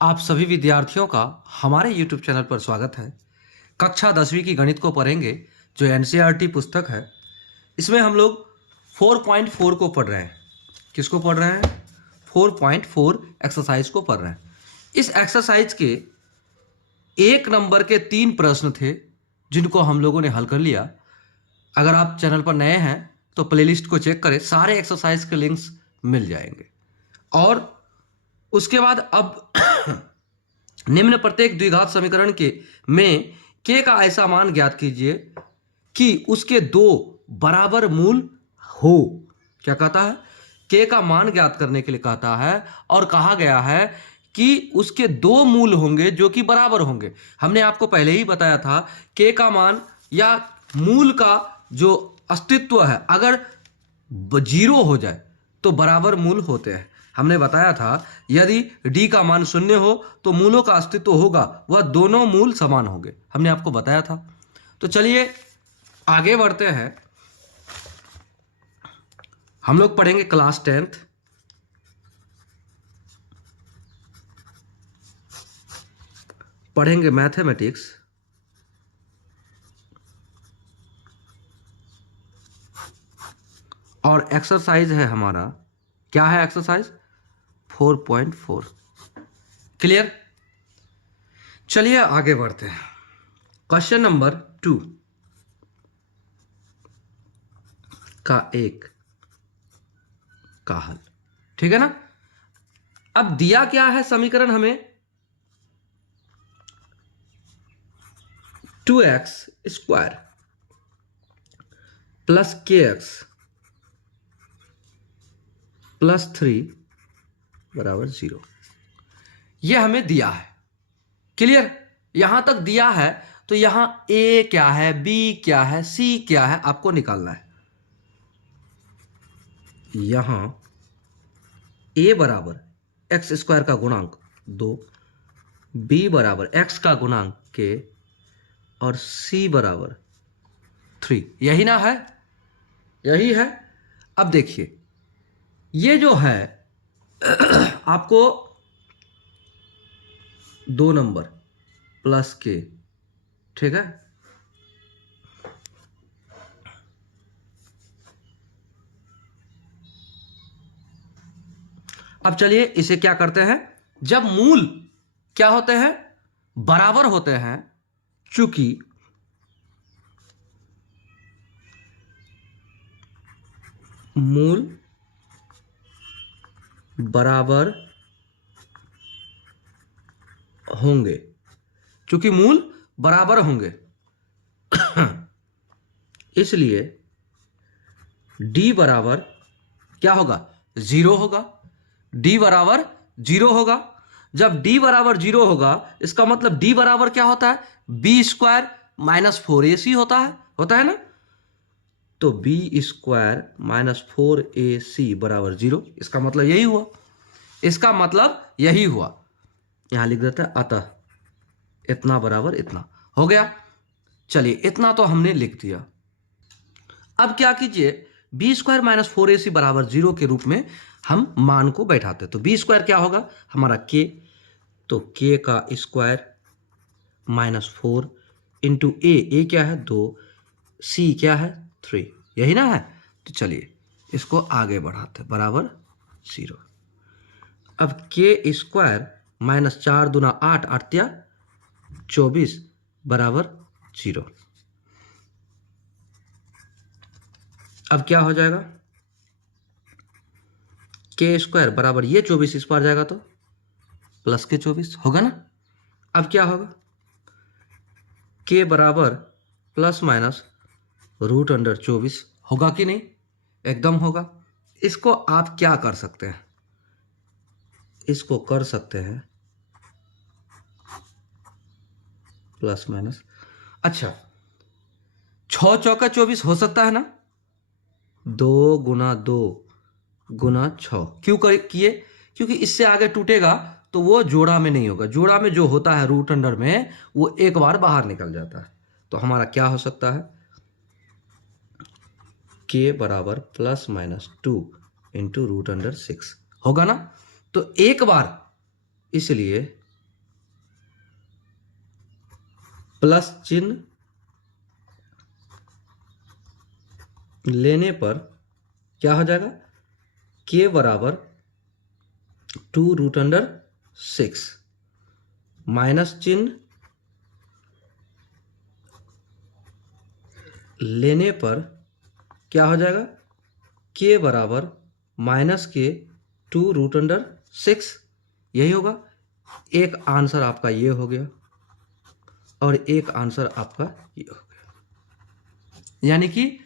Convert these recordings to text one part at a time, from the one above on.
आप सभी विद्यार्थियों का हमारे YouTube चैनल पर स्वागत है। कक्षा 10वीं की गणित को पढ़ेंगे जो NCERT पुस्तक है। इसमें हम लोग 4.4 को पढ़ रहे हैं। किसको पढ़ रहे हैं? 4.4 एक्सरसाइज को पढ़ रहे हैं। इस एक्सरसाइज के 1 नंबर के 3 प्रश्न थे जिनको हम लोगों ने हल कर लिया। अगर आप चैनल पर नए हैं तो प्लेलिस्ट को चेक करें, सारे एक्सरसाइज के लिंक्स मिल जाएंगे। और उसके बाद अब निम्न प्रत्येक द्विघात समीकरण के में k का ऐसा मान ज्ञात कीजिए कि उसके दो बराबर मूल हो। क्या कहता है? k का मान ज्ञात करने के लिए कहता है और कहा गया है कि उसके दो मूल होंगे जो कि बराबर होंगे। हमने आपको पहले ही बताया था k का मान या मूल का जो अस्तित्व है अगर 0 हो जाए तो बराबर मूल होते हैं। हमने बताया था यदि d का मान 0 हो तो मूलों का अस्तित्व होगा, वह दोनों मूल समान होंगे। हमने आपको बताया था। तो चलिए आगे बढ़ते हैं। हम लोग पढ़ेंगे क्लास 10th पढ़ेंगे मैथमेटिक्स और एक्सरसाइज है हमारा, क्या है एक्सरसाइज? 4.4। क्लियर? चलिए आगे बढ़ते हैं। क्वेश्चन नंबर 2 का 1 का हल। ठीक है ना? अब दिया क्या है समीकरण हमें? 2x square plus kx plus 3 बराबर 0। यह हमें दिया है। क्लियर? यहां तक दिया है तो यहां a क्या है, b क्या है, c क्या है, आपको निकालना है। यहां a बराबर एक्स स्क्वायर का गुणांक 2, b बराबर x का गुणांक k और c बराबर 3। यही ना है? यही है। अब देखिए ये जो है आपको 2 नंबर प्लस k, ठीक है? अब चलिए इसे क्या करते हैं, जब मूल क्या होते हैं? बराबर होते हैं। चूंकि मूल बराबर होंगे, चूंकि मूल बराबर होंगे इसलिए d बराबर क्या होगा? 0 होगा। d बराबर 0 होगा। जब d बराबर 0 होगा इसका मतलब d बराबर क्या होता है? b स्क्वायर माइनस 4ac होता है ना? तो b स्क्वायर माइनस 4ac बराबर 0। इसका मतलब यही हुआ। इसका मतलब यही हुआ। यहां लिख देते हैं अतः इतना बराबर इतना हो गया। चलिए इतना तो हमने लिख दिया। अब क्या कीजिए, बी स्क्वायर माइनस 4ac बराबर 0 के रूप में हम मान को बैठाते। तो बी स्क्वायर क्या होगा हमारा? k, तो k का स्क्वायर माइनस 4 इंटू ए क्या है? 2, c क्या है? 3। यही ना है? तो चलिए इसको आगे बढ़ाते बराबर 0। अब k स्क्वायर माइनस 4 दूना 8, 8 या 24 बराबर 0। अब क्या हो जाएगा? k स्क्वायर बराबर ये 24 इस पार जाएगा तो प्लस के 24 होगा ना? अब क्या होगा? k बराबर प्लस माइनस रूट अंडर 24 होगा कि नहीं? एकदम होगा। इसको आप क्या कर सकते हैं? इसको कर सकते हैं प्लस माइनस। अच्छा, 6 चौका 24 हो सकता है ना? 2 गुना 2 गुना 6 क्यों किए? क्योंकि इससे आगे टूटेगा तो वो जोड़ा में नहीं होगा। जोड़ा में जो होता है रूट अंडर में वो एक बार बाहर निकल जाता है। तो हमारा क्या हो सकता है? k बराबर plus minus 2 into root under 6 होगा ना? तो एक बार, इसलिए प्लस चिन्ह लेने पर क्या हो जाएगा, k बराबर 2√6, माइनस चिन्ह लेने पर क्या हो जाएगा, k बराबर -k2√6, यही होगा। एक आंसर आपका ये हो गया और एक आंसर आपका ये हो गया, यानी कि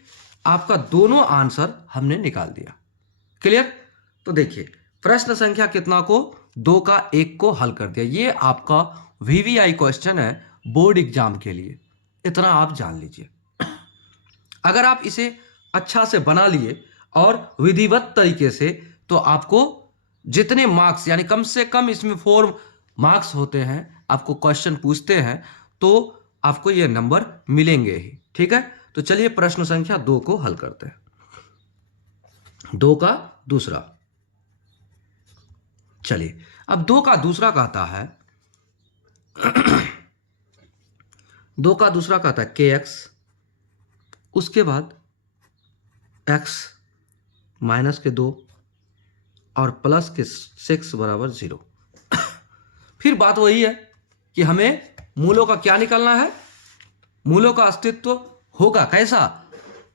आपका दोनों आंसर हमने निकाल दिया। क्लियर? तो देखिए प्रश्न संख्या कितना को 2 का 1 को हल कर दिया। ये आपका VVI क्वेश्चन है बोर्ड एग्जाम के लिए, इतना आप जान लीजिए। अगर आप इसे अच्छा से बना लिए और विधिवत तरीके से, तो आपको जितने मार्क्स, यानी कम से कम इसमें 4 मार्क्स होते हैं, आपको क्वेश्चन पूछते हैं तो आपको ये नंबर मिलेंगे ही। ठीक है, तो चलिए प्रश्न संख्या 2 को हल करते हैं। 2 का दूसरा, चलिए अब 2 का दूसरा कहता है 2 का दूसरा कहता है kx, उसके बाद x माइनस के 2 और प्लस के 6 बराबर 0। फिर बात वही है कि हमें मूलों का क्या निकालना है, मूलों का अस्तित्व होगा कैसा,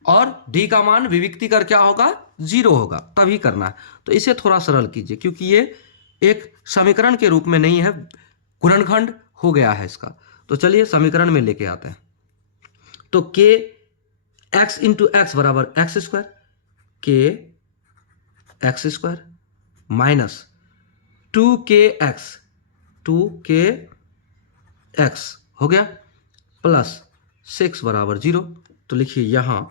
और d का मान विविक्ति कर क्या होगा, 0 होगा, तभी करना है। तो इसे थोड़ा सरल कीजिए, क्योंकि ये एक समीकरण के रूप में नहीं है, गुणनखंड हो गया है इसका। तो चलिए समीकरण में लेके आते हैं। तो k x इंटू एक्स बराबर x square, k x square minus 2kx हो गया, प्लस 6 बराबर 0। तो लिखिए यहां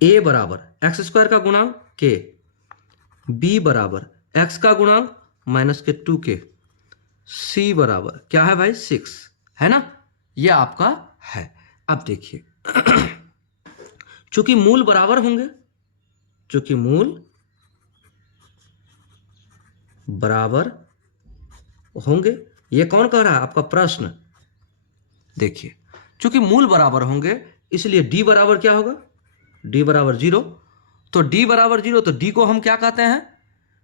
a बराबर एक्स स्क्वायर का गुणांक k, b बराबर x का गुणांक माइनस के 2k, c बराबर क्या है भाई 6, है ना, ये आपका है। अब देखिए चूंकि मूल बराबर होंगे, चूंकि मूल बराबर होंगे, ये कौन कह रहा है, आपका प्रश्न। देखिए चूंकि मूल बराबर होंगे इसलिए d बराबर क्या होगा, d बराबर 0। तो d बराबर 0, तो d को हम क्या कहते हैं,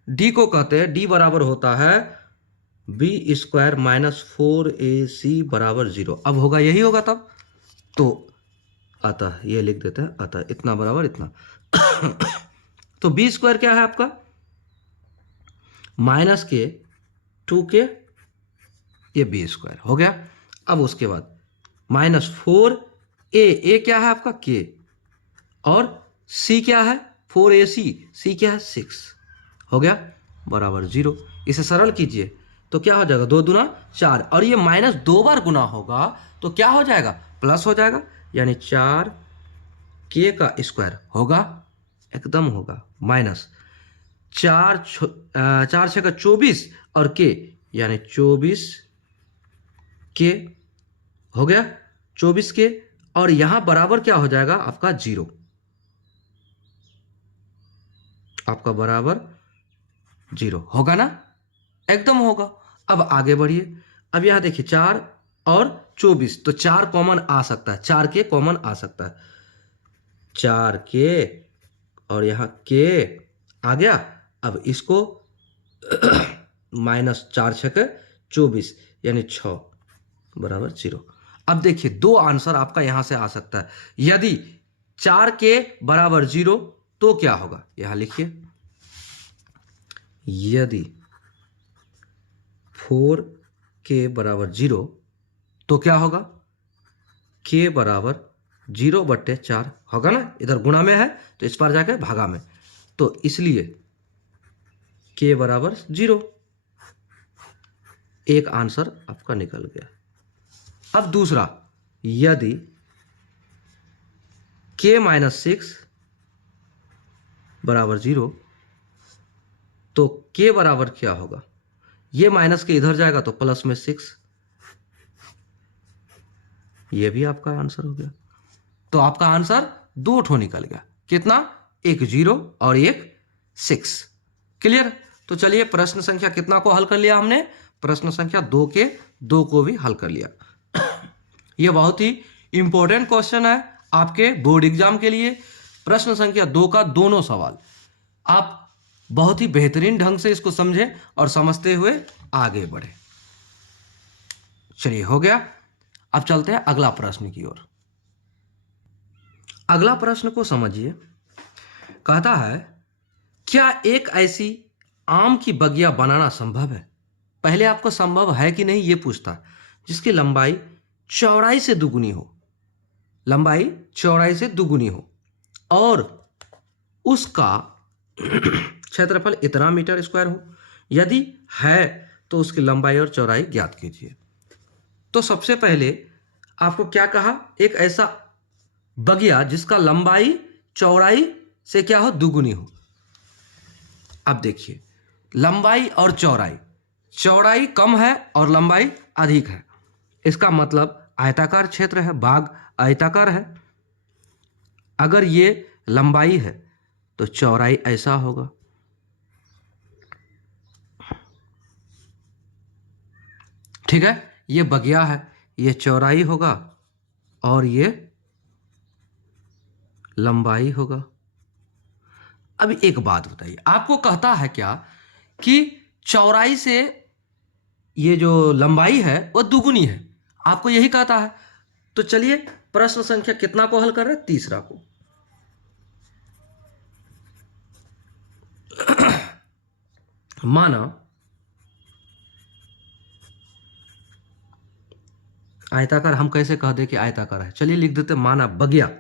d को कहते हैं, d बराबर होता है b स्क्वायर माइनस 4ac बराबर 0। अब होगा यही होगा तब, तो अतः ये लिख देते हैं, अतः इतना बराबर इतना। तो b स्क्वायर क्या है आपका, माइनस के 2k, ये b स्क्वायर हो गया। अब उसके बाद माइनस 4a क्या है आपका k, और c क्या है 4ac, c क्या है 6, हो गया बराबर 0। इसे सरल कीजिए तो क्या हो जाएगा, 2 दूना 4, और ये माइनस 2 बार गुना होगा तो क्या हो जाएगा, प्लस हो जाएगा, यानी 4k का स्क्वायर होगा, एकदम होगा, माइनस 4 6 का 24 और k यानी 24k हो गया, 24k, और यहां बराबर क्या हो जाएगा आपका 0, आपका बराबर 0 होगा ना, एकदम होगा। अब आगे बढ़िए, अब यहां देखिए 4 और 24, तो 4 कॉमन आ सकता है, 4k कॉमन आ सकता है, 4k और यहां k आ गया। अब इसको माइनस 4 6 24 यानी 6 बराबर 0। अब देखिए 2 आंसर आपका यहां से आ सकता है। यदि 4k बराबर 0 तो क्या होगा, यहां लिखिए, यदि 4k बराबर 0 तो क्या होगा, k बराबर 0/4 होगा ना, इधर गुणा में है तो इस पर जाकर भागा में, तो इसलिए k बराबर 0, एक आंसर आपका निकल गया। अब दूसरा, यदि k माइनस 6 बराबर 0 तो k बराबर क्या होगा, ये माइनस के इधर जाएगा तो प्लस में 6, ये भी आपका आंसर हो गया। तो आपका आंसर 2 ठो निकल गया, कितना, एक 0 और एक 6। क्लियर? तो चलिए प्रश्न संख्या कितना को हल कर लिया हमने, प्रश्न संख्या 2 के 2 को भी हल कर लिया। यह बहुत ही इंपॉर्टेंट क्वेश्चन है आपके बोर्ड एग्जाम के लिए। प्रश्न संख्या 2 का दोनों सवाल आप बहुत ही बेहतरीन ढंग से इसको समझें और समझते हुए आगे बढ़े। चलिए, हो गया। अब चलते हैं अगला प्रश्न की ओर। अगला प्रश्न को समझिए। कहता है, क्या एक ऐसी आम की बगिया बनाना संभव है? पहले आपको संभव है कि नहीं ये पूछता, जिसकी लंबाई चौड़ाई से दुगुनी हो, लंबाई चौड़ाई से दुगुनी हो और उसका क्षेत्रफल इतना मीटर स्क्वायर हो। यदि है तो उसकी लंबाई और चौड़ाई ज्ञात कीजिए। तो सबसे पहले आपको क्या कहा, एक ऐसा बगिया जिसका लंबाई चौड़ाई से क्या हो, दुगुनी हो। अब देखिए, लंबाई और चौड़ाई, चौड़ाई कम है और लंबाई अधिक है, इसका मतलब आयताकार क्षेत्र है, भाग आयताकार है। अगर ये लंबाई है तो चौड़ाई ऐसा होगा, ठीक है। ये बगिया है, ये चौड़ाई होगा और ये लंबाई होगा। अब एक बात बताइए, आपको कहता है क्या कि चौड़ाई से ये जो लंबाई है वो दुगुनी है, आपको यही कहता है। तो चलिए, प्रश्न संख्या कितना को हल कर रहे हैं, तीसरा को। माना आयताकार, हम कैसे कह दे कि आयताकार है, चलिए लिख देते, माना बगिया,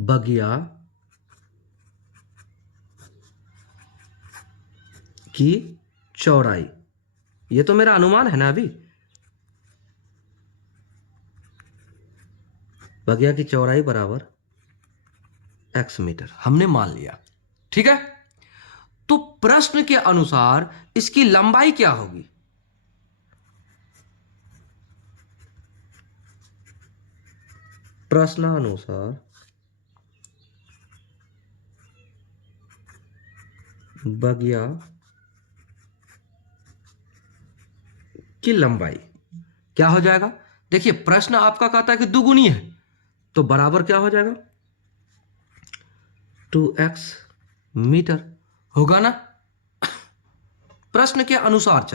बगिया की चौड़ाई, ये तो मेरा अनुमान है ना अभी, बगिया की चौड़ाई बराबर x मीटर हमने मान लिया, ठीक है। तो प्रश्न के अनुसार इसकी लंबाई क्या होगी? प्रश्नानुसार बगिया की लंबाई क्या हो जाएगा? देखिए, प्रश्न आपका कहता है कि दुगुनी है, तो बराबर क्या हो जाएगा, 2x मीटर होगा ना। प्रश्न के अनुसार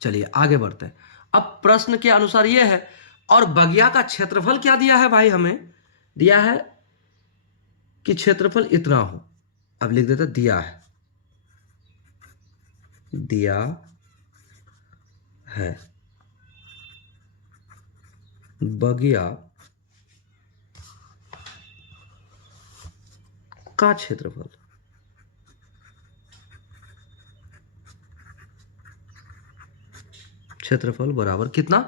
चलिए आगे बढ़ते हैं। अब प्रश्न के अनुसार यह है, और बगिया का क्षेत्रफल क्या दिया है भाई, हमें दिया है कि क्षेत्रफल इतना हो। अब लिख देते, दिया है बगिया का क्षेत्रफल बराबर कितना,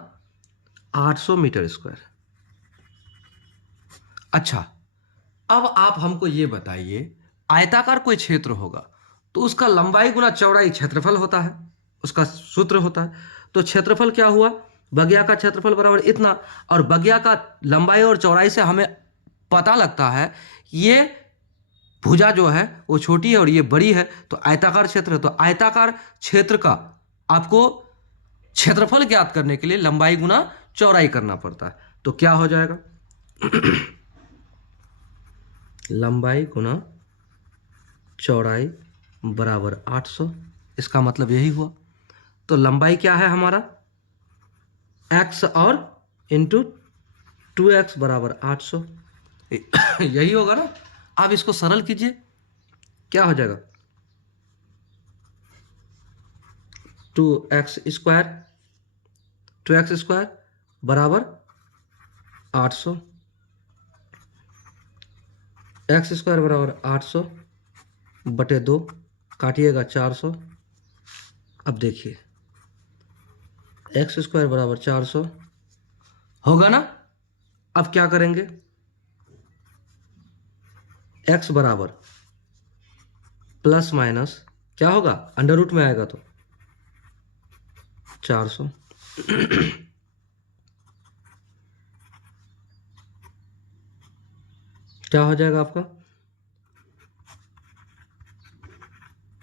800 मीटर स्क्वायर। अच्छा, अब आप हमको ये बताइए, आयताकार कोई क्षेत्र होगा तो उसका लंबाई गुना चौड़ाई क्षेत्रफल होता है, उसका सूत्र होता है। तो क्षेत्रफल क्या हुआ, बगिया का क्षेत्रफल बराबर इतना, और बगिया का लंबाई और चौड़ाई से हमें पता लगता है ये भुजा जो है वो छोटी है और ये बड़ी है, तो आयताकार क्षेत्र है। तो आयताकार क्षेत्र का आपको क्षेत्रफल ज्ञात करने के लिए लंबाई गुना चौड़ाई करना पड़ता है। तो क्या हो जाएगा, लंबाई गुना चौड़ाई बराबर 800, इसका मतलब यही हुआ। तो लंबाई क्या है हमारा, x और इंटू 2x बराबर 800, यही होगा ना। आप इसको सरल कीजिए, क्या हो जाएगा, 2x स्क्वायर बराबर 800, x स्क्वायर बराबर 800 बटे 2, काटिएगा 400। अब देखिए, x स्क्वायर बराबर 400 होगा ना। अब क्या करेंगे, x बराबर प्लस माइनस क्या होगा, अंडर रूट में आएगा तो 400 क्या हो जाएगा आपका,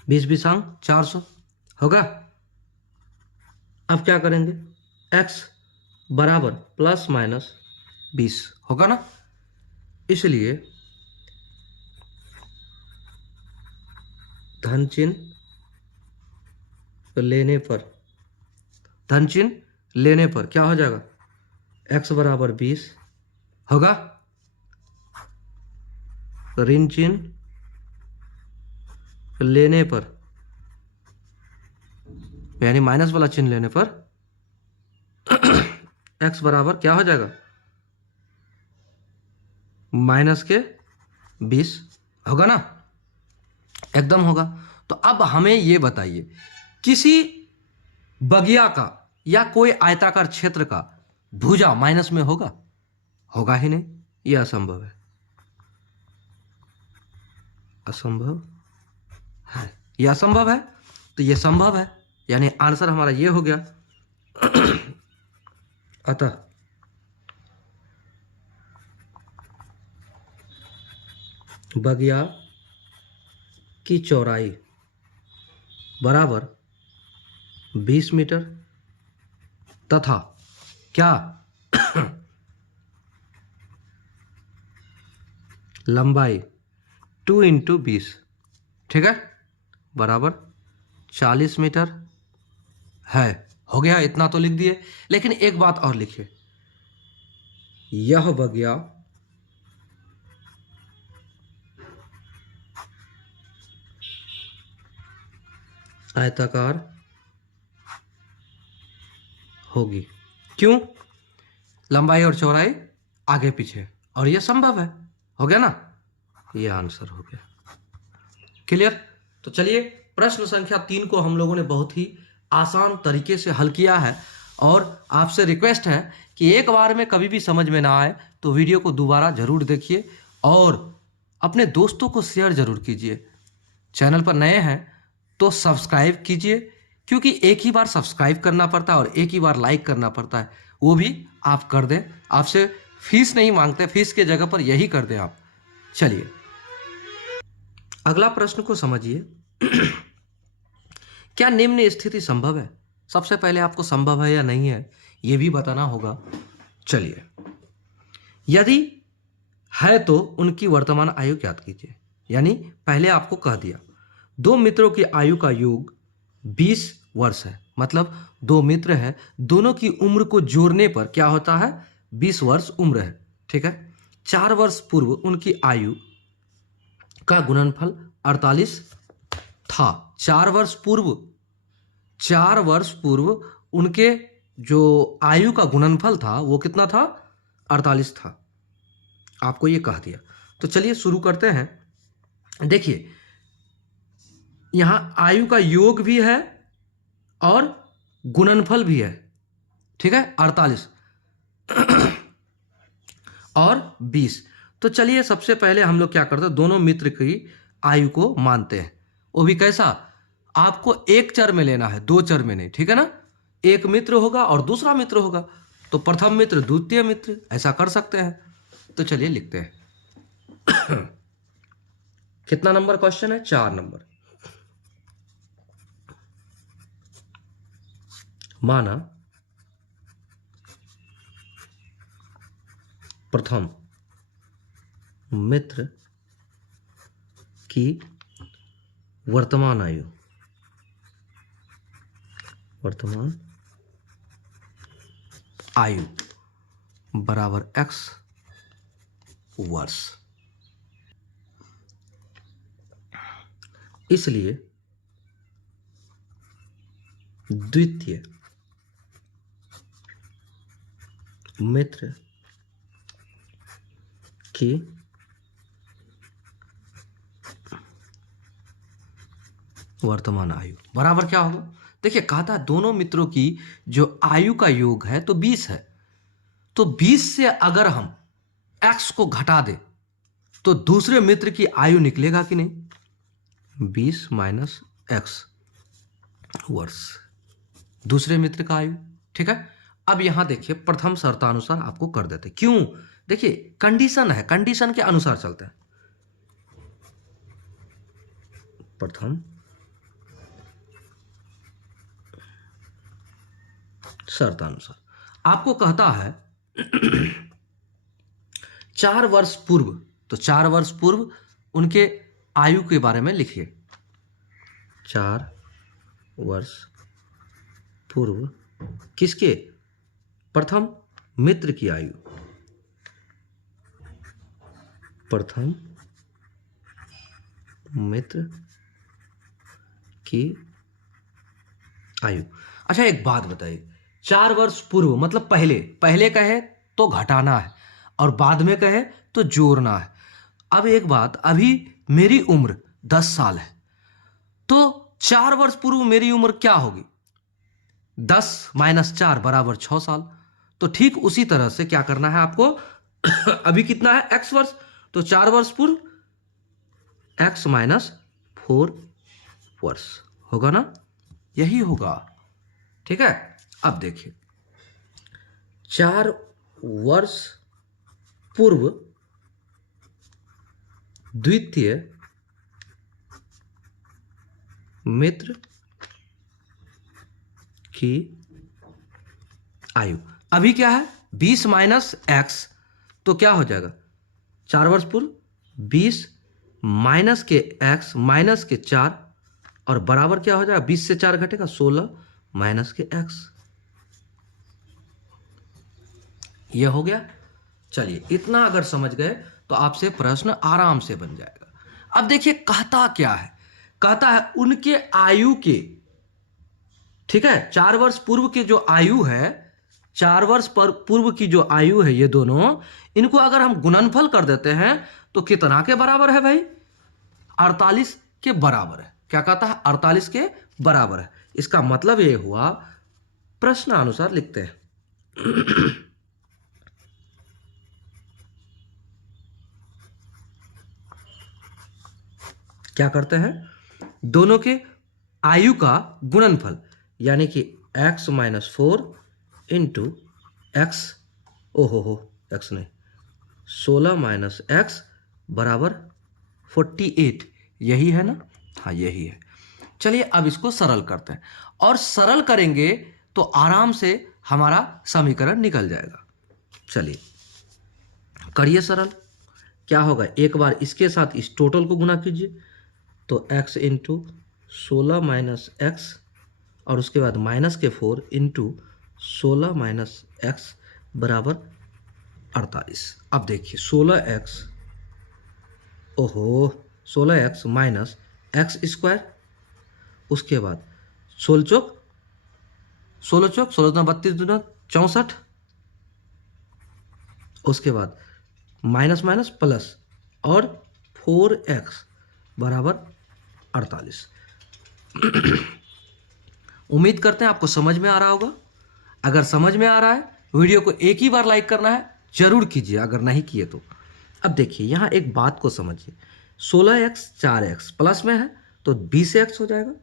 20 20 400। होगा। अब क्या करेंगे, x बराबर प्लस माइनस 20 होगा ना। इसलिए धन चिन्ह लेने पर, धन चिन्ह लेने पर क्या हो जाएगा, x बराबर 20 होगा, ऋण चिन्ह लेने पर यानी माइनस वाला चिन्ह लेने पर x बराबर क्या हो जाएगा, माइनस के 20 होगा ना, एकदम होगा। तो अब हमें ये बताइए, किसी बगिया का या कोई आयताकार क्षेत्र का भुजा माइनस में होगा, होगा ही नहीं, यह असंभव है, असंभव है, यह असंभव है। तो यह संभव है, यानी आंसर हमारा ये हो गया। अतः बगिया की चौड़ाई बराबर 20 मीटर तथा क्या लंबाई 2 इंटू 20, ठीक है, बराबर 40 मीटर है। हो गया, इतना तो लिख दिए। लेकिन एक बात और लिखिए, यह बगिया आयताकार होगी। क्यों, लंबाई और चौड़ाई आगे पीछे, और यह संभव है। हो गया ना, यह आंसर हो गया। क्लियर। तो चलिए, प्रश्न संख्या 3 को हम लोगों ने बहुत ही आसान तरीके से हल किया है, और आपसे रिक्वेस्ट है कि एक बार में कभी भी समझ में ना आए तो वीडियो को दोबारा जरूर देखिए और अपने दोस्तों को शेयर जरूर कीजिए। चैनल पर नए हैं तो सब्सक्राइब कीजिए, क्योंकि एक ही बार सब्सक्राइब करना पड़ता है और एक ही बार लाइक करना पड़ता है, वो भी आप कर दें। आपसे फीस नहीं मांगते, फीस के जगह पर यही कर दें आप। चलिए अगला प्रश्न को समझिए। क्या निम्न स्थिति संभव है। सबसे पहले आपको संभव है या नहीं है यह भी बताना होगा। चलिए, यदि है तो उनकी वर्तमान आयु ज्ञात कीजिए। यानी पहले आपको कह दिया दो मित्रों की आयु का योग 20 वर्ष है, मतलब दो मित्र हैं, दोनों की उम्र को जोड़ने पर क्या होता है, 20 वर्ष उम्र है, ठीक है। 4 वर्ष पूर्व उनकी आयु का गुणनफल 48 था। 4 वर्ष पूर्व उनके जो आयु का गुणनफल था वो कितना था, 48 था। आपको ये कह दिया। तो चलिए शुरू करते हैं। देखिए, यहां आयु का योग भी है और गुणनफल भी है, ठीक है, 48 और 20। तो चलिए सबसे पहले हम लोग क्या करते हैं, दोनों मित्र की आयु को मानते हैं। वो भी कैसा, आपको एक चर में लेना है, दो चर में नहीं, ठीक है ना। एक मित्र होगा और दूसरा मित्र होगा, तो प्रथम मित्र द्वितीय मित्र, ऐसा कर सकते हैं। तो चलिए लिखते हैं। कितना नंबर क्वेश्चन है, 4 नंबर। माना प्रथम मित्र की वर्तमान आयु बराबर x वर्ष। इसलिए द्वितीय मित्र की वर्तमान आयु बराबर क्या होगा। देखिए, कहा था दोनों मित्रों की जो आयु का योग है तो 20 है, तो 20 से अगर हम x को घटा दें तो दूसरे मित्र की आयु निकलेगा कि नहीं, 20 माइनस x वर्ष, दूसरे मित्र का आयु, ठीक है। अब यहां देखिए, प्रथम शर्तानुसार आपको कर देते। क्यों, देखिए कंडीशन है, कंडीशन के अनुसार चलते हैं। प्रथम शर्तानुसार आपको कहता है 4 वर्ष पूर्व, तो 4 वर्ष पूर्व उनके आयु के बारे में लिखिए। 4 वर्ष पूर्व किसके? प्रथम मित्र की आयु, प्रथम मित्र की आयु। अच्छा एक बात बताइए, 4 वर्ष पूर्व मतलब पहले, पहले कहे तो घटाना है और बाद में कहे तो जोड़ना है। अब एक बात, अभी मेरी उम्र 10 साल है, तो 4 वर्ष पूर्व मेरी उम्र क्या होगी? 10 - 4 बराबर 6 साल। तो ठीक उसी तरह से क्या करना है आपको अभी कितना है? x वर्ष, तो 4 वर्ष पूर्व x - 4 वर्ष होगा ना, यही होगा। ठीक है, अब देखिए 4 वर्ष पूर्व द्वितीय मित्र की आयु। अभी क्या है? 20 - x, तो क्या हो जाएगा? 4 वर्ष पूर्व 20 माइनस के x माइनस के 4 और बराबर क्या हो जाएगा? 20 से 4 घटेगा 16 माइनस के x। ये हो गया। चलिए इतना अगर समझ गए तो आपसे प्रश्न आराम से बन जाएगा। अब देखिए कहता क्या है? कहता है उनके आयु के, ठीक है, 4 वर्ष पूर्व की जो आयु है, 4 वर्ष पर पूर्व की जो आयु है, ये दोनों, इनको अगर हम गुणनफल कर देते हैं तो कितना के बराबर है भाई? 48 के बराबर है। क्या कहता है? 48 के बराबर है। इसका मतलब ये हुआ, प्रश्न अनुसार लिखते हैं क्या करते हैं? दोनों के आयु का गुणनफल, यानी कि x - 4 इंटू एक्स, ओहो x नहीं, 16 - x बराबर 48, यही है ना? हाँ यही है। चलिए अब इसको सरल करते हैं, और सरल करेंगे तो आराम से हमारा समीकरण निकल जाएगा। चलिए करिए सरल। क्या होगा? एक बार इसके साथ इस टोटल को गुना कीजिए, तो x इंटू 16 - x और उसके बाद -4 इंटू 16 - x बराबर 48। अब देखिए 16x, ओहो 16x माइनस एक्स स्क्वायर, उसके बाद 16 चौक 16 32 दूना 64, उसके बाद माइनस माइनस प्लस और 4x बराबर 48। उम्मीद करते हैं आपको समझ में आ रहा होगा। अगर समझ में आ रहा है, वीडियो को एक ही बार लाइक करना है, जरूर कीजिए अगर नहीं किए तो। अब देखिए यहाँ एक बात को समझिए, 16x 4x प्लस में है तो 20x हो जाएगा,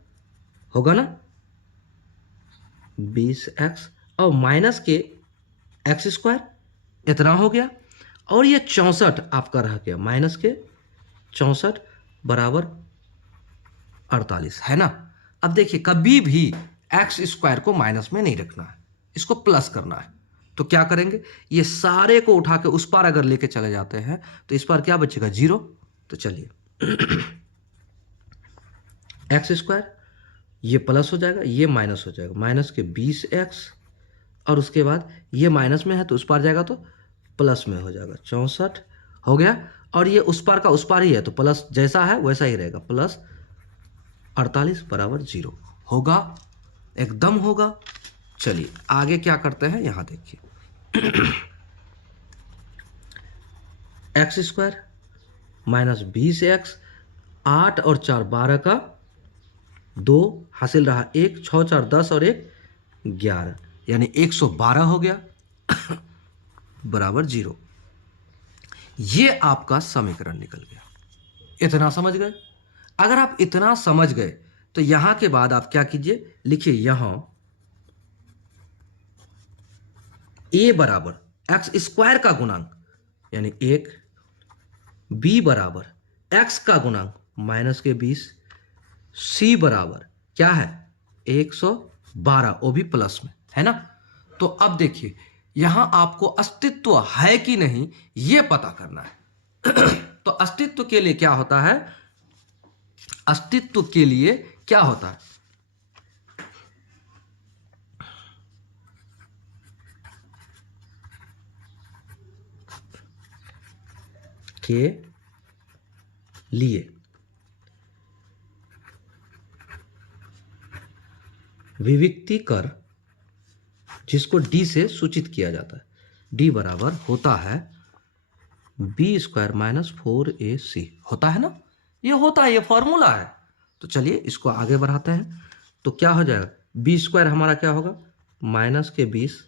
होगा ना? 20x और माइनस के एक्स स्क्वायर इतना हो गया, और ये 64 आपका रह गया, माइनस के 64 बराबर 48, है ना? अब देखिए कभी भी एक्स स्क्वायर को माइनस में नहीं रखना है, इसको प्लस करना है। तो क्या करेंगे? ये सारे को उठा के उस पार अगर लेके चले जाते हैं तो इस पार क्या बचेगा? 0। तो चलिए एक्स स्क्वायर ये प्लस हो जाएगा, ये माइनस हो जाएगा, माइनस के 20x और उसके बाद ये माइनस में है तो उस पार जाएगा तो प्लस में हो जाएगा, 64 हो गया। और ये उस पार का उस पार ही है तो प्लस जैसा है वैसा ही रहेगा, प्लस 48 बराबर 0 होगा, एकदम होगा। चलिए आगे क्या करते हैं, यहां देखिए एक्स स्क्वायर माइनस 20x, 8 और 4 12 का 2 हासिल रहा 1, 6 4 10 और 1 11, यानी 112 हो गया बराबर 0। ये आपका समीकरण निकल गया। इतना समझ गए? अगर आप इतना समझ गए तो यहां के बाद आप क्या कीजिए, लिखिए यहां a बराबर एक्स स्क्वायर का गुणांक यानी 1, b बराबर x का गुणांक माइनस के 20, c बराबर क्या है 112, वो भी प्लस में, है ना? तो अब देखिए यहां आपको अस्तित्व है कि नहीं यह पता करना है। तो अस्तित्व के लिए क्या होता है, अस्तित्व के लिए क्या होता है, के लिए विविक्ति कर, जिसको डी से सूचित किया जाता है, डी बराबर होता है बी स्क्वायर माइनस 4ac, होता है ना, ये होता है, ये फॉर्मूला है। तो चलिए इसको आगे बढ़ाते हैं। तो क्या हो जाएगा, बी स्क्वायर हमारा क्या होगा, माइनस के 20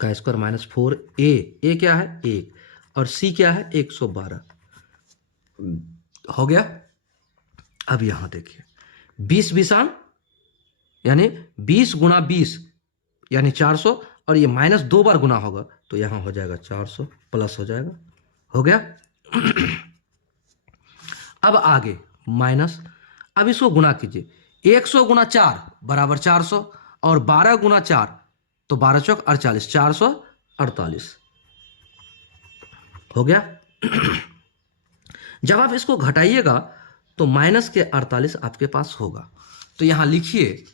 का स्क्वायर माइनस 4a क्या है 1, और c क्या है 112, हो गया। अब यहां देखिए 20 20 यानी 20 गुणा 20 यानी 400, और ये माइनस 2 बार गुना होगा तो यहां हो जाएगा 400 प्लस हो जाएगा, हो गया। अब आगे माइनस, अब इसको गुना कीजिए, 100 गुना 4 बराबर 400, और 12 गुना 4 तो 12 चौक 48, 448 हो गया। जब आप इसको घटाइएगा तो माइनस के 48 आपके पास होगा। तो यहां लिखिए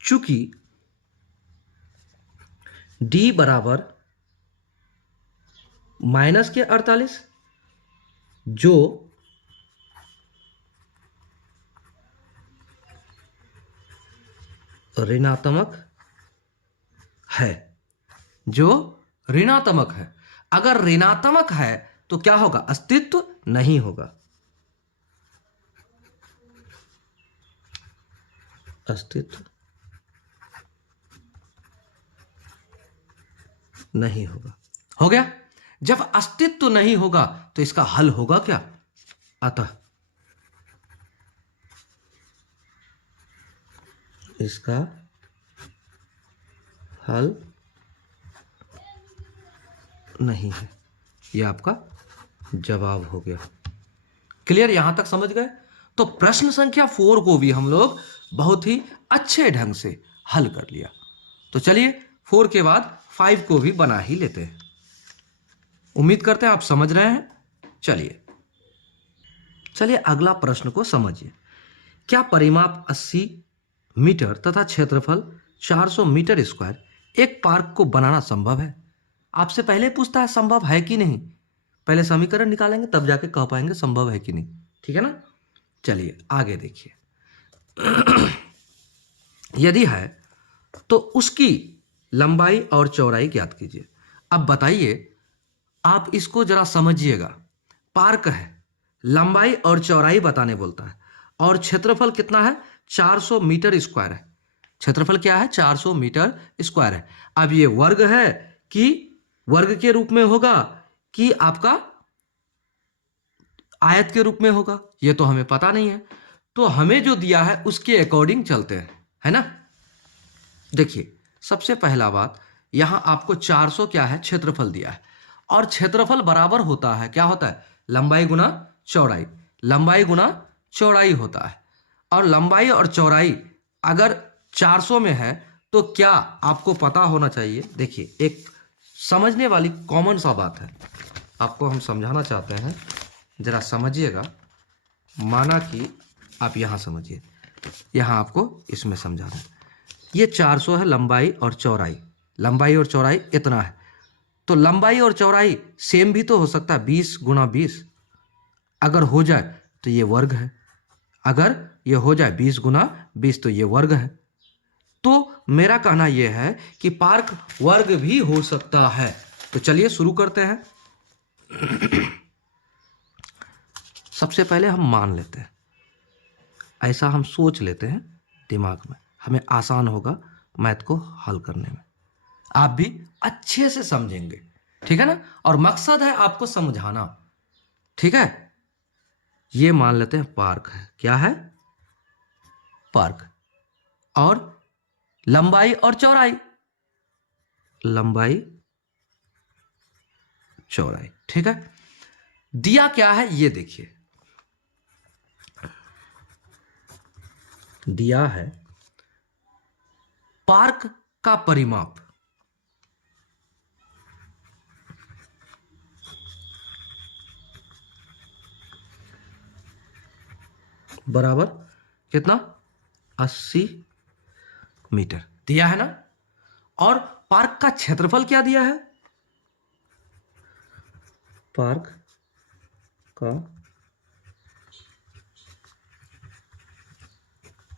चूंकि d बराबर माइनस के 48 जो ऋणात्मक है, जो ऋणात्मक है, अगर ऋणात्मक है तो क्या होगा, अस्तित्व नहीं होगा, अस्तित्व नहीं होगा, हो गया। जब अस्तित्व नहीं होगा तो इसका हल होगा क्या, अतः इसका हल नहीं है, यह आपका जवाब हो गया। क्लियर, यहां तक समझ गए। तो प्रश्न संख्या 4 को भी हम लोग बहुत ही अच्छे ढंग से हल कर लिया। तो चलिए 4 के बाद 5 को भी बना ही लेते हैं। उम्मीद करते हैं आप समझ रहे हैं। चलिए अगला प्रश्न को समझिए। क्या परिमाप 80 मीटर तथा क्षेत्रफल 400 मीटर स्क्वायर एक पार्क को बनाना संभव है? आपसे पहले पूछता है संभव है कि नहीं, पहले समीकरण निकालेंगे तब जाके कह पाएंगे संभव है कि नहीं, ठीक है ना। चलिए आगे देखिए। यदि है तो उसकी लंबाई और चौड़ाई ज्ञात कीजिए। अब बताइए, आप इसको जरा समझिएगा। पार्क है, लंबाई और चौड़ाई बताने बोलता है, और क्षेत्रफल कितना है 400 मीटर स्क्वायर है। क्षेत्रफल क्या है 400 मीटर स्क्वायर है। अब ये वर्ग है कि वर्ग के रूप में होगा कि आपका आयत के रूप में होगा, ये तो हमें पता नहीं है। तो हमें जो दिया है उसके अकॉर्डिंग चलते हैं, है ना। देखिए सबसे पहला बात, यहां आपको 400 क्या है क्षेत्रफल दिया है, और क्षेत्रफल बराबर होता है, क्या होता है लंबाई गुना चौड़ाई, लंबाई गुना चौड़ाई होता है। और लंबाई और चौड़ाई अगर 400 में है तो क्या आपको पता होना चाहिए। देखिए एक समझने वाली कॉमन सा बात है, आपको हम समझाना चाहते हैं, जरा समझिएगा। माना कि आप यहां समझिए, यहां आपको इसमें समझाना है। ये 400 है लंबाई और चौड़ाई, लंबाई और चौड़ाई इतना है। तो लंबाई और चौड़ाई सेम भी तो हो सकता है, 20 गुना 20 अगर हो जाए तो ये वर्ग है, अगर ये हो जाए 20 गुना 20 तो ये वर्ग है। तो मेरा कहना यह है कि पार्क वर्ग भी हो सकता है। तो चलिए शुरू करते हैं। सबसे पहले हम मान लेते हैं, ऐसा हम सोच लेते हैं दिमाग में, हमें आसान होगा मैथ को हल करने में, आप भी अच्छे से समझेंगे, ठीक है ना। और मकसद है आपको समझाना, ठीक है। ये मान लेते हैं पार्क है, क्या है पार्क, और लंबाई और चौड़ाई, लंबाई चौड़ाई, ठीक है। दिया क्या है ये देखिए, दिया है पार्क का परिमाप बराबर कितना 80 मीटर दिया है ना। और पार्क का क्षेत्रफल क्या दिया है, पार्क का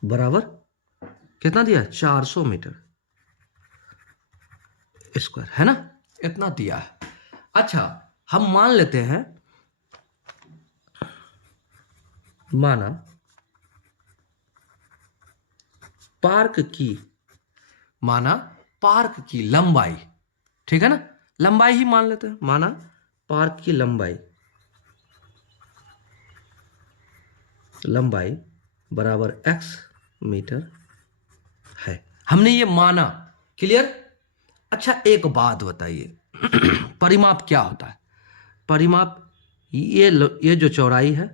बराबर कितना दिया है 400 मीटर स्क्वायर है ना, इतना दिया है। अच्छा हम मान लेते हैं, माना पार्क की लंबाई, ठीक है ना, लंबाई ही मान लेते हैं, माना पार्क की लंबाई बराबर x मीटर है, हमने ये माना। क्लियर। अच्छा एक बात बताइए परिमाप क्या होता है। परिमाप ये जो चौड़ाई है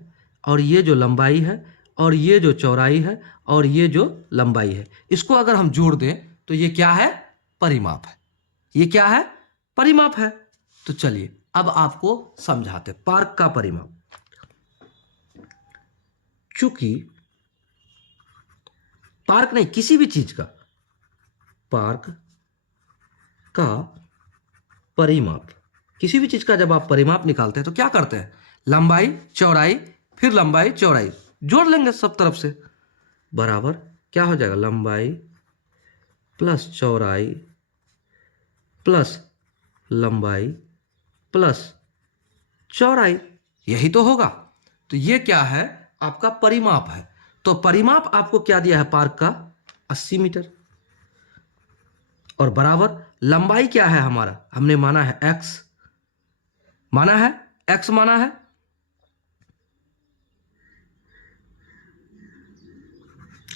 और ये जो लंबाई है और ये जो चौड़ाई है और ये जो लंबाई है, इसको अगर हम जोड़ दें तो ये क्या है, परिमाप है। ये क्या है, परिमाप है। तो चलिए अब आपको समझाते पार्क का परिमाप। चूंकि पार्क नहीं, किसी भी चीज का पार्क का परिमाप, किसी भी चीज का जब आप परिमाप निकालते हैं तो क्या करते हैं, लंबाई चौड़ाई फिर लंबाई चौड़ाई जोड़ लेंगे सब तरफ से, बराबर क्या हो जाएगा, लंबाई प्लस चौड़ाई प्लस लंबाई प्लस चौड़ाई, यही तो होगा। तो ये क्या है, आपका परिमाप है। तो परिमाप आपको क्या दिया है, पार्क का 80 मीटर, और बराबर लंबाई क्या है हमारा, हमने माना है x, माना है x, माना है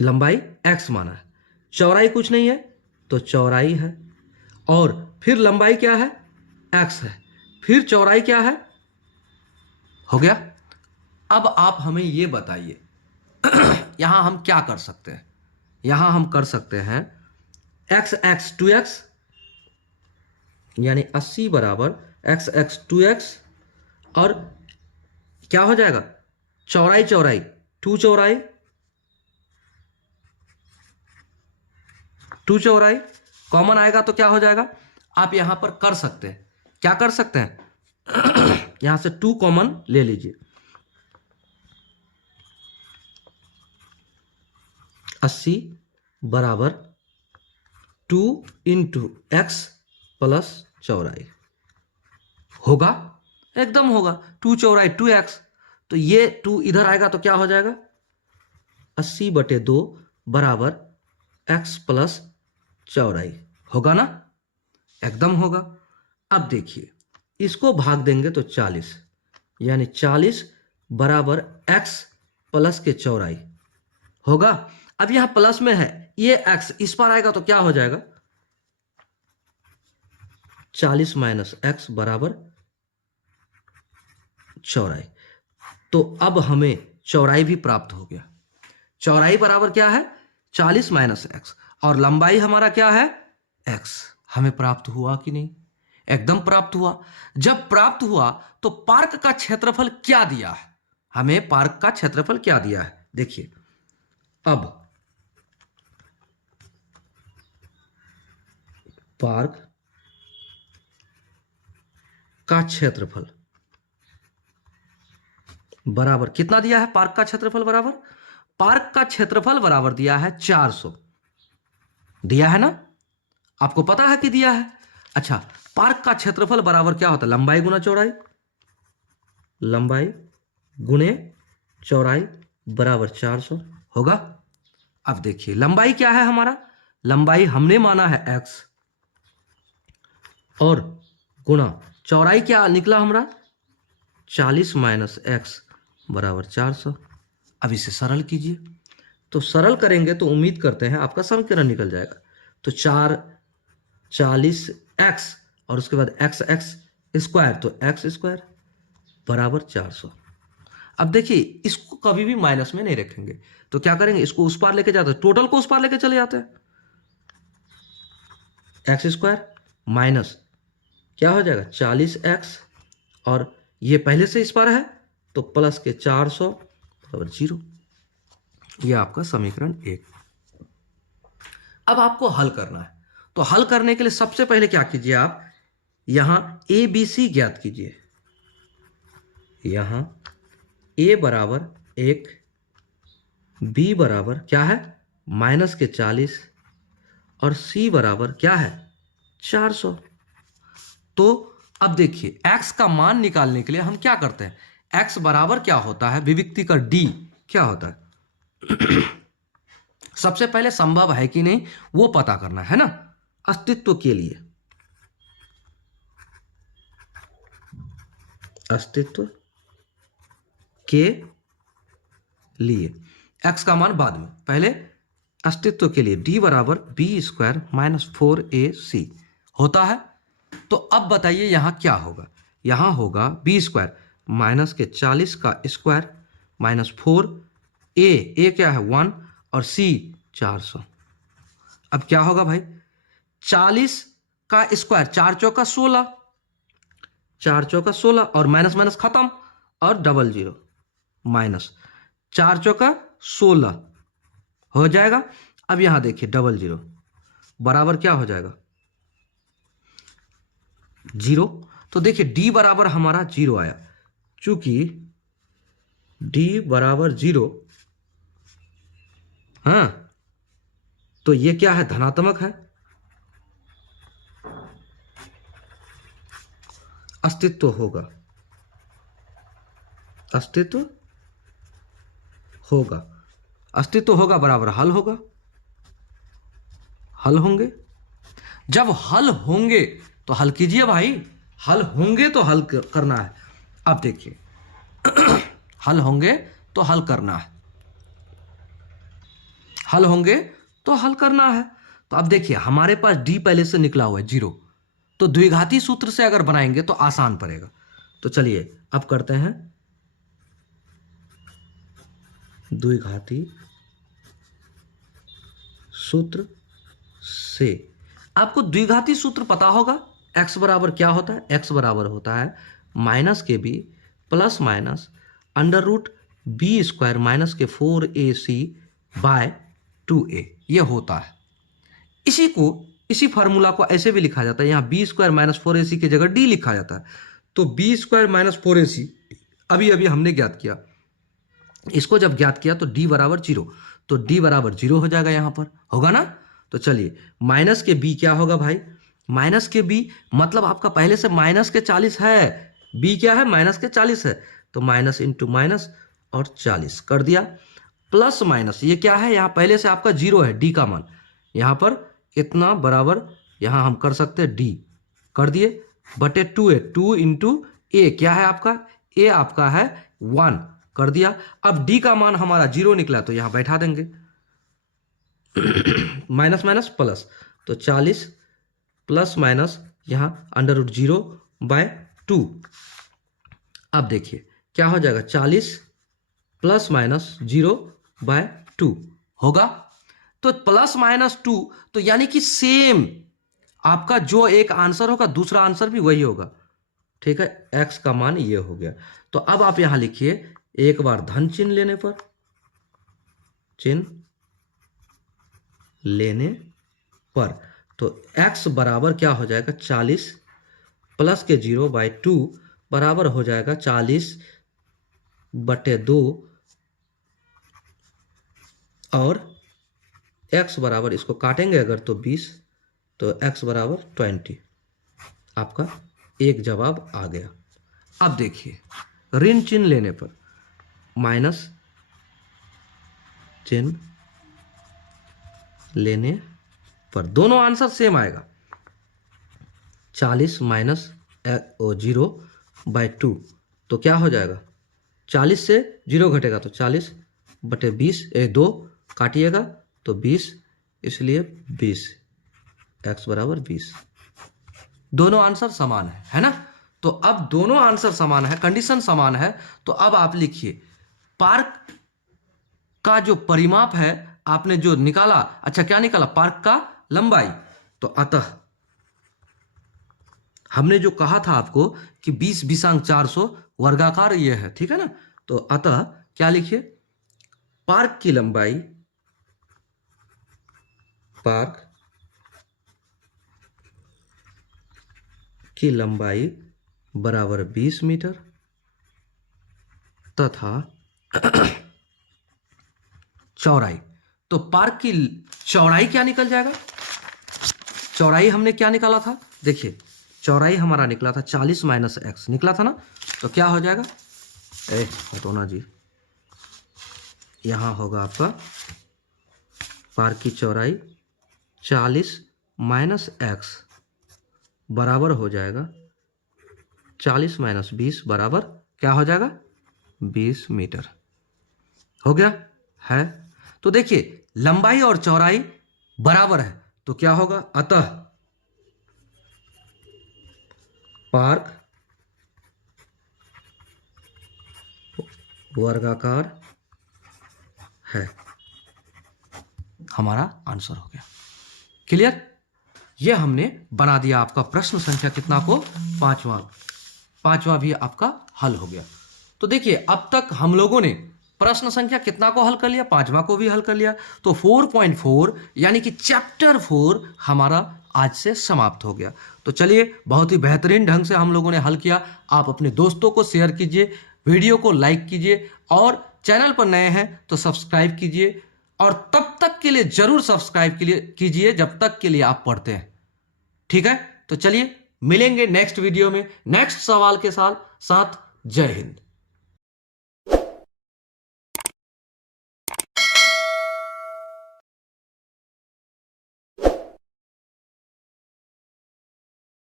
लंबाई x माना है, चौड़ाई कुछ नहीं है तो चौड़ाई है, और फिर लंबाई क्या है, x है, फिर चौड़ाई क्या है, हो गया। अब आप हमें ये बताइए यहां हम क्या कर सकते हैं, यहां हम कर सकते हैं x 2x यानी 80 बराबर x 2x, और क्या हो जाएगा, चौड़ाई चौड़ाई 2 चौड़ाई 2 चौड़ाई कॉमन आएगा तो क्या हो जाएगा, आप यहां पर कर सकते हैं, क्या कर सकते हैं यहां से 2 कॉमन ले लीजिए, 80 बराबर 2 इंटू एक्स प्लस चौड़ाई, होगा एकदम होगा, 2 चौड़ाई 2x, तो ये 2 इधर आएगा तो क्या हो जाएगा 80/2 बराबर x प्लस चौड़ाई, होगा ना, एकदम होगा। अब देखिए इसको भाग देंगे तो 40, यानी 40 बराबर x प्लस के चौड़ाई, होगा। अब यहां प्लस में है, ये x इस पर आएगा तो क्या हो जाएगा 40 माइनस x बराबर चौड़ाई। तो अब हमें चौड़ाई भी प्राप्त हो गया, चौड़ाई बराबर क्या है 40 माइनस x, और लंबाई हमारा क्या है x, हमें प्राप्त हुआ कि नहीं, एकदम प्राप्त हुआ। जब प्राप्त हुआ तो पार्क का क्षेत्रफल क्या दिया है, हमें पार्क का क्षेत्रफल क्या दिया है, देखिए अब पार्क का क्षेत्रफल बराबर कितना दिया है, पार्क का क्षेत्रफल बराबर, पार्क का क्षेत्रफल बराबर दिया है 400, दिया है ना, आपको पता है कि दिया है। अच्छा पार्क का क्षेत्रफल बराबर क्या होता है, लंबाई गुना चौड़ाई, लंबाई गुने चौड़ाई बराबर 400, होगा। अब देखिए लंबाई क्या है हमारा, लंबाई हमने माना है x, और गुना चौड़ाई क्या निकला हमारा 40 माइनस एक्स बराबर 400। अब इसे सरल कीजिए, तो सरल करेंगे तो उम्मीद करते हैं आपका समीकरण निकल जाएगा। तो 40x और उसके बाद x स्क्वायर, तो x स्क्वायर बराबर 400। अब देखिए इसको कभी भी माइनस में नहीं रखेंगे, तो क्या करेंगे, इसको उस पार लेके जाते हैं, टोटल को उस पार लेके चले जाते हैं, एक्स स्क्वायर माइनस क्या हो जाएगा 40x, और ये पहले से इस पर है तो प्लस के 400 बराबर 0। ये आपका समीकरण 1। अब आपको हल करना है, तो हल करने के लिए सबसे पहले क्या कीजिए, आप यहां ए बी सी ज्ञात कीजिए। यहां ए बराबर 1, बी बराबर क्या है माइनस के 40, और सी बराबर क्या है 400। तो अब देखिए x का मान निकालने के लिए हम क्या करते हैं, x बराबर क्या होता है, विविक्ति का d क्या होता है सबसे पहले संभव है कि नहीं वो पता करना है ना, अस्तित्व के लिए, अस्तित्व के लिए x का मान बाद में, पहले अस्तित्व के लिए d बराबर बी स्क्वायर माइनस 4ac होता है। तो अब बताइए यहां क्या होगा, यहां होगा बी स्क्वायर माइनस के 40 का स्क्वायर माइनस 4, ए क्या है 1 और सी 400। अब क्या होगा भाई, 40 का स्क्वायर 4 चौका 16, 4 चौका 16 और माइनस माइनस खत्म और डबल जीरो माइनस 4 चौका 16 हो जाएगा। अब यहां देखिए डबल जीरो बराबर क्या हो जाएगा 0। तो देखिए d बराबर हमारा 0 आया, चूंकि d बराबर 0, हाँ तो ये क्या है धनात्मक है, अस्तित्व होगा, अस्तित्व होगा, अस्तित्व होगा बराबर हल होगा, हल होंगे। जब हल होंगे तो हल कीजिए भाई, हल होंगे तो हल करना है। अब देखिए हल होंगे तो हल करना है, हल होंगे तो हल करना है। तो अब देखिए हमारे पास d पहले से निकला हुआ है 0, तो द्विघाती सूत्र से अगर बनाएंगे तो आसान पड़ेगा। तो चलिए अब करते हैं द्विघाती सूत्र से। आपको द्विघाती सूत्र पता होगा, x बराबर क्या होता है, x बराबर होता है माइनस के b plus minus under root b square minus के 4ac बाय 2a, ये होता है। इसी फार्मूला को ऐसे भी लिखा जाता है, यहाँ बी स्क्वायर माइनस 4ac की जगह d लिखा जाता है। तो बी स्क्वायर माइनस 4ac अभी अभी हमने ज्ञात किया, इसको जब ज्ञात किया तो d बराबर 0, तो d बराबर 0 हो जाएगा, यहां पर होगा ना। तो चलिए माइनस के b क्या होगा भाई, माइनस के b मतलब आपका पहले से माइनस के 40 है, b क्या है माइनस के 40 है, तो माइनस इंटू माइनस और 40 कर दिया, प्लस माइनस ये क्या है, यहाँ पहले से आपका 0 है d का मान, यहाँ पर इतना बराबर यहाँ हम कर सकते हैं d कर दिए बटे 2a, 2 इंटू a क्या है आपका, a आपका है 1 कर दिया। अब d का मान हमारा 0 निकला तो यहां बैठा देंगे माइनस माइनस प्लस, तो 40 प्लस माइनस यहां अंडर रूट 0 बाय 2। अब देखिए क्या हो जाएगा 40 प्लस माइनस 0 बाय 2 होगा, तो प्लस माइनस 2, तो यानी कि सेम आपका जो एक आंसर होगा दूसरा आंसर भी वही होगा, ठीक है। x का मान ये हो गया। तो अब आप यहां लिखिए एक बार धन चिन्ह लेने पर, चिन्ह लेने पर, तो x बराबर क्या हो जाएगा 40 प्लस के 0 बाय 2 बराबर हो जाएगा 40 बटे 2, और x बराबर इसको काटेंगे अगर तो 20, तो x बराबर 20, आपका एक जवाब आ गया। अब देखिए ऋण चिन्ह लेने पर, माइनस चिन्ह लेने पर दोनों आंसर सेम आएगा, 40 माइनस 0 बाय 2, तो क्या हो जाएगा 40 से 0 घटेगा तो 40 बटे 20, 2 काटिएगा तो 20, इसलिए 20, x बराबर 20। दोनों आंसर समान है ना। तो अब दोनों आंसर समान है, कंडीशन समान है, तो अब आप लिखिए पार्क का जो परिमाप है आपने जो निकाला, अच्छा क्या निकाला पार्क का लंबाई, तो अतः हमने जो कहा था आपको कि 20 20 400 वर्गाकार ये है, ठीक है ना। तो अतः क्या लिखिए, पार्क की लंबाई, पार्क की लंबाई बराबर 20 मीटर तथा चौड़ाई। तो पार्क की चौड़ाई क्या निकल जाएगा, चौड़ाई हमने क्या निकाला था, देखिए चौड़ाई हमारा निकला था 40 माइनस एक्स निकला था ना। तो क्या हो जाएगा, हटोना जी, यहां होगा आपका पार्क की चौड़ाई 40 माइनस एक्स बराबर हो जाएगा 40 माइनस 20 बराबर क्या हो जाएगा 20 मीटर। हो गया है। तो देखिए लंबाई और चौड़ाई बराबर है तो क्या होगा, अतः पार्क वर्गाकार है, हमारा आंसर हो गया। क्लियर। ये हमने बना दिया आपका प्रश्न संख्या कितना को, पांचवा भी आपका हल हो गया। तो देखिए अब तक हम लोगों ने प्रश्न संख्या कितना को हल कर लिया, पांचवा को भी हल कर लिया। तो 4.4 यानी कि चैप्टर 4 हमारा आज से समाप्त हो गया। तो चलिए बहुत ही बेहतरीन ढंग से हम लोगों ने हल किया। आप अपने दोस्तों को शेयर कीजिए, वीडियो को लाइक कीजिए और चैनल पर नए हैं तो सब्सक्राइब कीजिए। और तब तक के लिए जरूर सब्सक्राइब कीजिए जब तक के लिए आप पढ़ते हैं, ठीक है। तो चलिए मिलेंगे नेक्स्ट वीडियो में नेक्स्ट सवाल के साथ। जय हिंद।